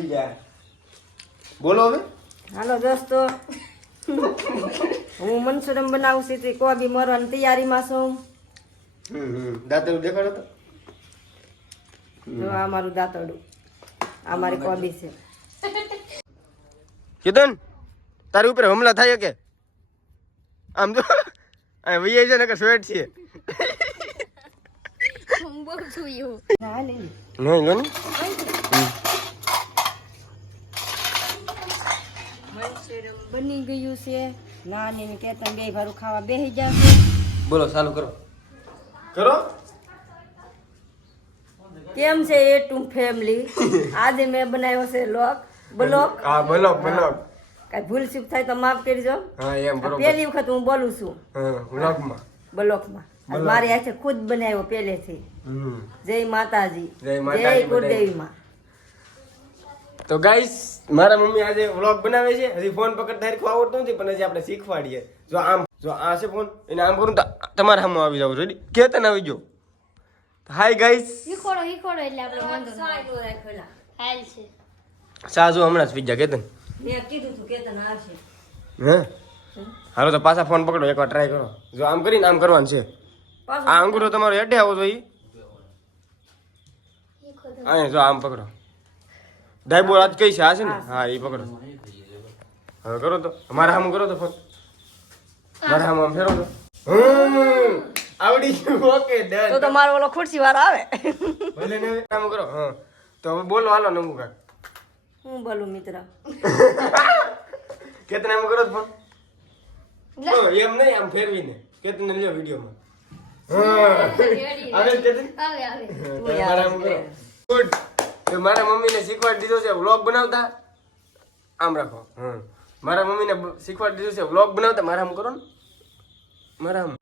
સમજી ગયા. બોલો હવે. હાલો દોસ્તો, હું મંચુરિયન બનાવું છું તે કોબી મરવાની તૈયારીમાં છું. દાંતેલું દેખાડો તો. જો આ મારું દાંતરડું, આ મારી કોબી છે. કેતન, તારી ઉપર હુમલા થાય કે આમ તો આ વૈયા છે ને કે સ્વેટ છે. હું બહુ છું એવું. ના લે નહીં લો ને. મંચુરિયન બની ગયું છે. નાની ને કેતન બે ભારું ખાવા બેસી જશે. બોલો ચાલુ કરો. કરો. કેમ છે એ ટુ ફેમિલી? આજે મેં બનાવ્યો છે બ્લોગ. હા બ્લોગ. કઈ ભૂલ ચૂક થાય તો માફ કરજો. હા એમ બરોબર. પહેલી વખત હું બોલું છું હા બ્લોગમાં. બ્લોગમાં. મારી હાથે ખુદ બનાવ્યો પહેલેથી. જય માતાજી, જય જય માતાજી કુળદેવી માં. તો ગાઈસ મારા મમ્મી આજે વ્લોગ બનાવે છે. હજી ફોન પકડતા હરખું આવડતું નથી પણ હજી આપણે શીખવાડીએ. જો આ છે ફોન, એને આમ કરું તો તમારા સામે આવી જાવ. રેડી? કેતન આવી જાવ. Hi guys. ઈખોડો એટલે આપણે વાંધો હાલ છે. સાજુ હમણાં જ પીજા કેતન. મેં કીધું તું કેતન આવશે. હે હાલો તો પાછા ફોન પકડો, એકવાર ટ્રાય કરો. જો આમ કરીને આમ કરવાનું છે. આ અંગૂઠો તમારો હેઠે આવો જોઈએ. અહીંયા જો આમ પકડો. ડાયબોલ આજ કઈ છે? આ છે ને? હા એ પકડો. હવે કરો તો મારા સામે કરો તો ફોન. મારા સામે આમ ફેરવો તો. આવડી ગયું. Okay done. તો તમારો ઓલો ખુરશી વાળો આવે. ભલે ને કામ કરો. હા તો હવે બોલો હાલો નમું કાક. હું બોલું મિત્ર? કેતન એમ કરો ફોન. એમ નહીં, આમ ફેરવીને કેતન ને લ્યો વિડીયોમાં. આવે કેતન? આવે મારા આમ કરો. ગુડ. તો મારા મમ્મીને શીખવાડી દીધો છે વ્લોગ બનાવતા. આમ રાખો. મારા મમ્મીને શીખવાડી દીધું છે વ્લોગ બનાવતા. મારા આમ કરો ને. મારા આમ.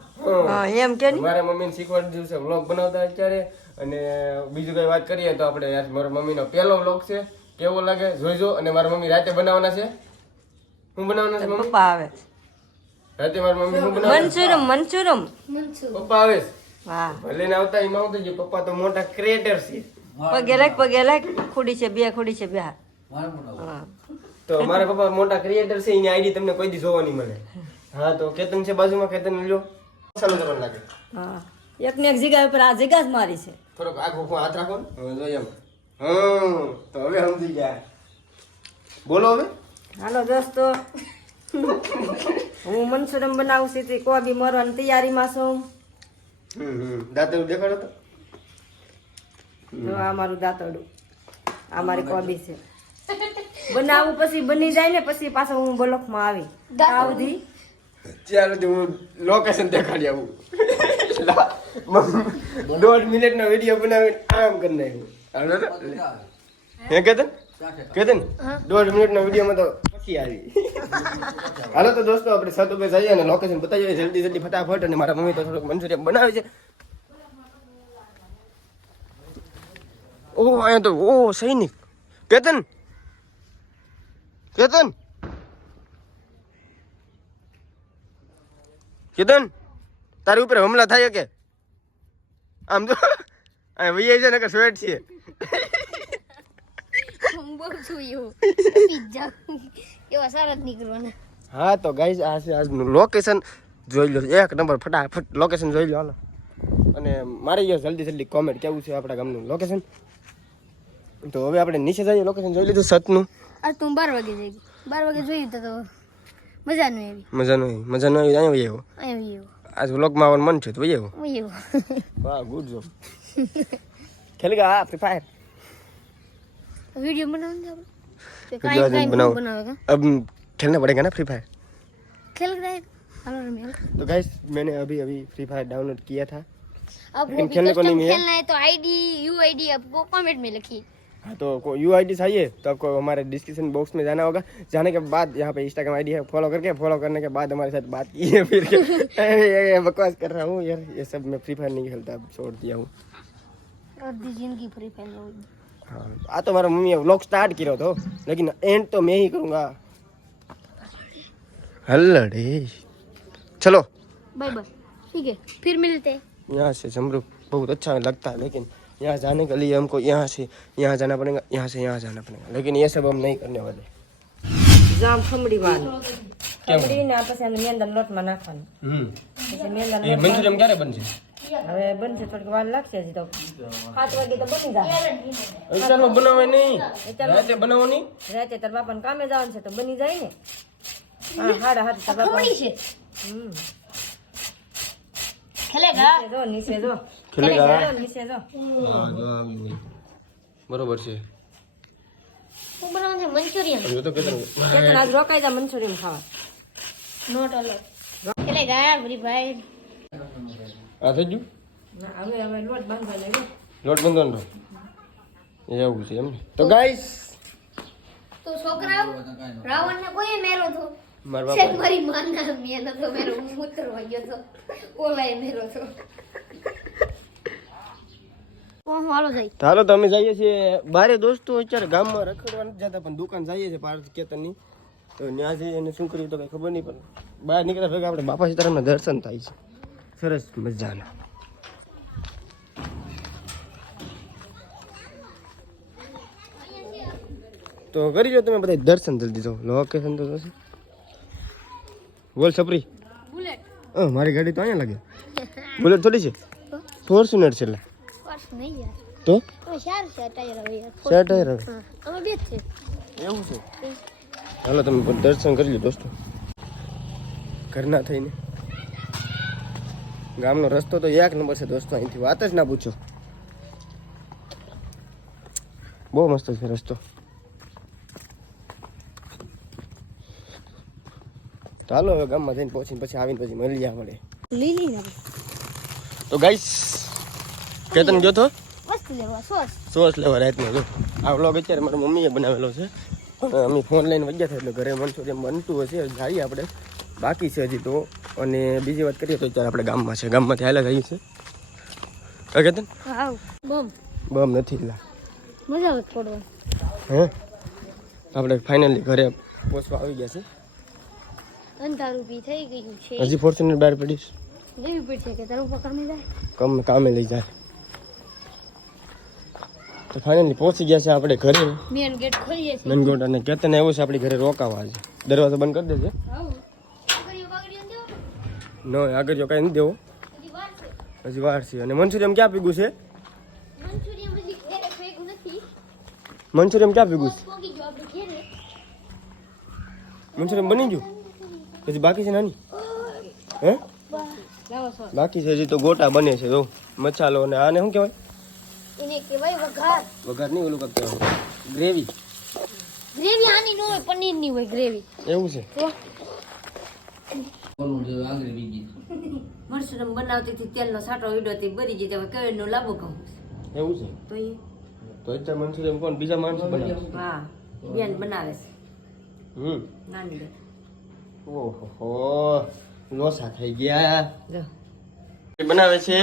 હા એમ કે ની? મારા મમ્મીને શીખવાડી દીધું છે વ્લોગ બનાવતા અત્યારે. અને બીજું કઈ વાત કરીએ તો આપણે યાર મારા મમ્મીનો પહેલો વ્લોગ છે. કેવો લાગે જોઈજો. અને મારા મમ્મી રાતે બનાવવાના છે. હું બનાવવાના છે મમ્મી? પપ્પા આવે. રાતે મારી મમ્મી શું બનાવે? મંચુરિયન. પપ્પા આવે છે. હા. ભલે ને આવતા એમાં આવતું છે. પપ્પા તો મોટા ક્રિએટર છે. પગે લાગ ખુડી છે, બે ખુડી છે, બે. હા. તો મારા પપ્પા મોટા ક્રિએટર છે. એની આઈડી તમને કોઈ દી જોવાની મળે. હા તો કેતન છે બાજુમાં. કેતન લ્યો. ચાલુ કરવાનું લાગે. હા. એક ને એક જગ્યા ઉપર આ જગ્યા જ મારી છે. થોડોક આખો હાથ રાખો ને. હવે જોઈએ એમ. તો હવે સમજી ગયા. બોલો હવે. હાલો દોસ્તો, હું મંચુરિયન બનાવું છું તે કોબી મરવાની તૈયારીમાં છું. દાંતેલું દેખાડો તો. જો આ મારું દાંતરડું, આ મારી કોબી છે. બનાવું પછી બની જાય ને પછી પાછો હું બ્લોકમાં આવી આવધી. ચાલો હું લોકેશન દેખાડી આવું. 1.5 મિનિટનો વિડીયો બનાવીને આમ કરી નાખ્યું. હે કેતન? 1.5 મિનિટનો વિડીયોમાં તો પછી આવી. હાલો તો દોસ્તો આપણે છત ઉપર જઈએ અને લોકેશન બતાવીએ જલ્દી ફટાફટ. અને મારા મમ્મી તો થોડુંક મંચુરિયન બનાવે છે. ઓહ અહીંયા તો ઓહ સૈનિક. કેતન તારી ઉપર હુમલા થાય કે આમ તો આ વૈયા છે ને કે સ્વેટ છે. હું બહુ છું એવું. પિઝા એવા સારા જ નીકળવાના. હા તો ગાઈસ આ છે આજનું લોકેશન. જોઈ લો એક નંબર. ફટાફટ લોકેશન જોઈ લો હાલો. અને મારી ગયો જલ્દી કોમેન્ટ કેવું છે આપણા ગામનું લોકેશન. તો હવે આપણે નીચે જઈએ. લોકેશન જોઈ લીધું છતનું. આ તું 12 વાગે જઈ 12 વાગે જોયું તો મજા ન આવી. અહીંયા વૈયો. આજ વ્લોગમાં આવવાનું મન છે તો વૈયો. વાહ ગુડ જોબ. ખેલ ગયા ફ્રી ફાયર. वीडियो बनाओगे आप? बनाओ अब खेलना पड़ेगा ना फ्री फायर. खेल रहे हैं. तो गाइस मैंने अभी फ्री फायर डाउनलोड किया था. आपको खेलने को नहीं मिला. खेलना है तो आईडी यूआईडी आपको कमेंट में लिखिए. हाँ तो यूआईडी चाहिए तो आपको हमारे डिस्क्रिप्शन बॉक्स में जाना होगा. जाने के बाद यहाँ पे इंस्टाग्राम आईडी है. फॉलो करने के बाद हमारे साथ बात की है. फिर बकवास कर रहा हूँ यार. ये सब मैं फ्री फायर नहीं खेलता, अब छोड़ दिया हूँ. जिंदगी फ्री फायर. हाँ आ तो हमारा मम्मी व्लॉग स्टार्ट किया तो, लेकिन एंड तो मैं ही करूँगा. हल्लड़े चलो बाय बाय. ठीक है फिर मिलते हैं. यहाँ से जमरू बहुत अच्छा लगता है, लेकिन यहाँ जाने के लिए हमको यहाँ से यहाँ जाना पड़ेगा, यहाँ से यहाँ जाना पड़ेगा, लेकिन ये सब हम नहीं करने वाले। જામ ખમડી વાનું ખમડી ને પછી એને મેંદા લોટમાં નાખવાનું પછી મેંદા ये मंचूरियन क्यारे बनશે? હવે બનશે થોડીક વાર લાગશે હજી તો 7 વાગે તો બની જાય અત્યારમાં બનાવે નહીં, રાતે બનાવો નહીં. રાતે તાર બાપાને કામે જવાનું છે તો બની જાય ને હા 7:30 તાર બાપા છે હમ ખેલેગા નીચે જો ખેલેગા. નીચે જો હા, જો આવી ગઈ. બરોબર છે. હું બનાવું છે મંચુરિયન જો તો કેતન કેતન આજ રોકાઈ જા મંચુરિયન ખાવા નોટ અલગ ખેલેગા ભરી ભાઈ આ થઈ ગયું ના, હવે લોટ બાંધવા લાગ્યો લોટ બંધવાનો એવું છે એમ ને. તો ગાઈસ તો છોકરાઓ રાવણ ને કોઈ મેરો તો મારા છે બાપા મારી માના મેં નતો મેરો હું ઉતરવા ગયો તો ઓલાય મેરો તો કોણ હાલો જાય ચાલો તો અમે જઈએ છીએ બારે દોસ્તો. અત્યારે ગામમાં રખડવા નથી જતા પણ દુકાન જઈએ છીએ પાર્થ કેતનની. તો ત્યાં જઈએ અને શું કર્યું તો કઈ ખબર નહીં, પણ બહાર નીકળ્યા ભેગા આપણે બાપા સીતારામના દર્શન થાય છે સરસ મજાના. તો કરી લો તમે બધા દર્શન જલ્દી જાઓ. લોકેશન તો જોશે. બોલ છપરી. બુલેટ મારી ગાડી તો અહીંયા લાગે. બુલેટ થોડી છે, ફોર્ચ્યુનર છે. એટલે પાસ નહીં યાર તો અમે ચાર છે ટાયર હવે યાર શેર ટાયર હવે અમે બે જ છે એવું છે. હાલો તમે પણ દર્શન કરી લો દોસ્તો. ઘરના થઈને ગામનો રસ્તો તો એક નંબર છે દોસ્તો, અહીંથી વાત જ ના પૂછો. બહુ મસ્ત છે રસ્તો. ચાલો હવે ગામમાં જઈને પહોંચીને પછી આવીને પછી મળીએ આપણે. લીલી ને તો ગાઈસ કેતન ગયો તો વસ્તુ લેવા સોસ લેવા રાતનો. જો આ વ્લોગ અત્યારે મારા મમ્મીએ બનાવેલો છે, પણ અમે ફોન લઈને વગ્યા થાય એટલે ઘરે મંચુરિયન બનતું હશે. જઈએ આપણે, બાકી છે હજી તો. અને બીજી વાત કરીએ તો અત્યારે આપણે ગામમાં છે, ગામમાંથી હાલે જઈએ છે. કા કેતન? આવ બમ બમ નથી લા. મજા આવે પડવા હે આપણે ફાઇનલી ઘરે પહોંચવા આવી ગયા છે. અંધારું બી થઈ ગયું છે હજી ફોર્ચ્યુનર બહાર પડીશ, લેવી પડશે કે તારું પકડને જાય કામે લઈ જાય. તો ફાઇનલી પહોંચી ગયા છે આપણે ઘરે. મેન ગેટ ખોલીએ છે નનગોટ અને કેતન એવું છે આપણી ઘરે રોકાવા છે. દરવાજો બંધ કરી દેજે. આવ પકડ્યો દો ન આગળ જો કાંઈ નથી દેવો, હજી વાર છે હજી વાર છે. અને મંચુરિયન ક્યાં પીગું છે? મંચુરિયન હજી ઘરે ભેગું નથી મંચુરિયન ક્યાં પીગું છે? પોગી ગયો આપણે ઘરે મંચુરિયન બની ગયું પછી બાકી છે નાની? હે લાવો સો બાકી છે હજી તો ગોટા બને છે. જો મસાલો અને આને શું કહેવાય? એને કહેવાય વઘાર વઘાર નહીં, ઓલું કંઈક કહેવાય ગ્રેવી. ગ્રેવી આની ન હોય પનીર ની હોય ગ્રેવી એવું છે. તો મરસુરમ બનાવતી હતી તેલનો સાટો વીડો હતી બરી ગઈ હવે કેળનો લાંબો કહું એવું છે. તો એ તો અત્યારે મંચુરિયન કોણ બીજા માણસો બનાવે? હા બેન બનાવે છે હમ. નાની બેન ઓહો લોસા થઈ ગયા. જો બનાવે છે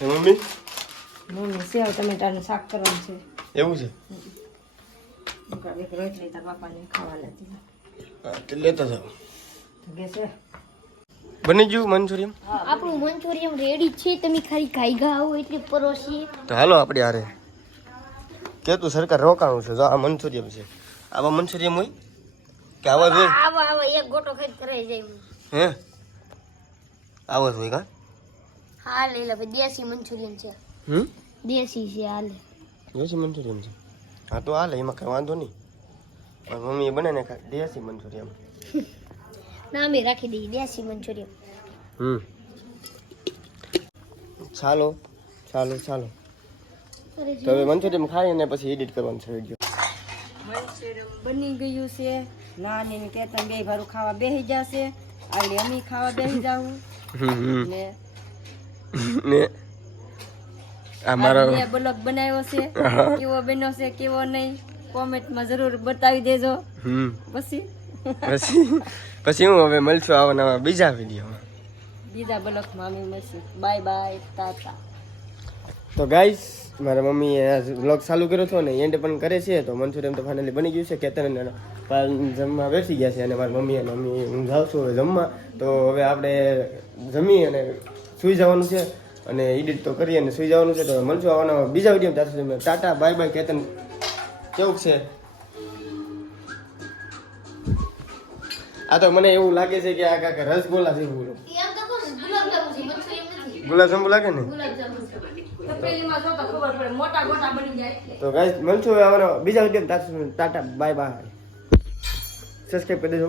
મમ્મી. મમ્મી સેવ ટમેટાનું શાક કરવાનું છે એવું છે. એક રોટલી તાર બાપાને ખાવા લેતી હા, તે લેતા જાઓ. ગેસ છે બની ગયું મંચુરિયન? આપણું મંચુરિયન રેડી છે તમે ખાલી ખાઈ ગાઓ એટલે પરોસીએ તો હાલો આપણે હારે કે તું સરકાર રોકાણું છે. જો આ મંચુરિયન છે. આવા મંચુરિયન હોય કે આવા જ હોય? આવા આવા એક ગોટો ખાઈ કરાઈ જાય હે આવા જ હોય કા? હા લે લે ભાઈ દેશી મંચુરિયન છે દેશી છે હાલે દેશી મંચુરિયન છે. હા તો હાલે, એમાં કઈ વાંધો નહીં. પણ મમ્મીએ બનાવીને ખાય દેશી મંચુરિયન. નામે રાખી દઈએ દેશી મંચુરિયન ચાલો ચાલો ચાલો. અરે તો હવે મંચુરિયન ખાઈને પછી એડિટ કરવાનું છે વિડીયો. મંચુરિયન બની ગયું છે. નાની ને કેતન બે ભારું ખાવા બેસી જશે. આગળ અમે ખાવા બેસી જાવું ને ને આ મારો આજે બ્લોગ બનાવ્યો છે. કેવો બન્યો છે કેવો નહીં કોમેન્ટમાં જરૂર બતાવી દેજો. પછી પછી હું હવે મળશું આવા નવા બીજા વિડીયોમાં. બીજા બ્લોગમાં અમે મળશું. Bye bye Tata. તો ગાઈસ મારા મમ્મીએ વ્લોગ ચાલુ કર્યો હતો ને એન્ડ પણ કરે છે. તો મંચુરિયન તો ફાઇનલી બની ગયું છે. કેતન અને પાલ જમવા બેસી ગયા છે અને મારી મમ્મી અને મમ્મી હું જાઉં છું હવે જમવા. તો હવે આપણે જમી અને સૂઈ જવાનું છે. અને એડિટ તો કરી અને સુઈ જવાનું છે. તો મળશું આવવાના બીજા વિડીયો ત્યાં સુધી ટાટા બાય બાય. કેતન કેવું છે? આ તો મને એવું લાગે છે કે આ કાંઈક રસગુલ્લા છે. બોલો ગુલાબજાંબુ લાગે ને. તપેલીમાં જો તો ખબર પડે, મોટા ગોટા બની જાય. તો ગાઈસ મળશું આવવાના બીજા વિડીયો ત્યાં સુધી ટાટા બાય બાય. સબસ્ક્રાઇબ કરી દેજો.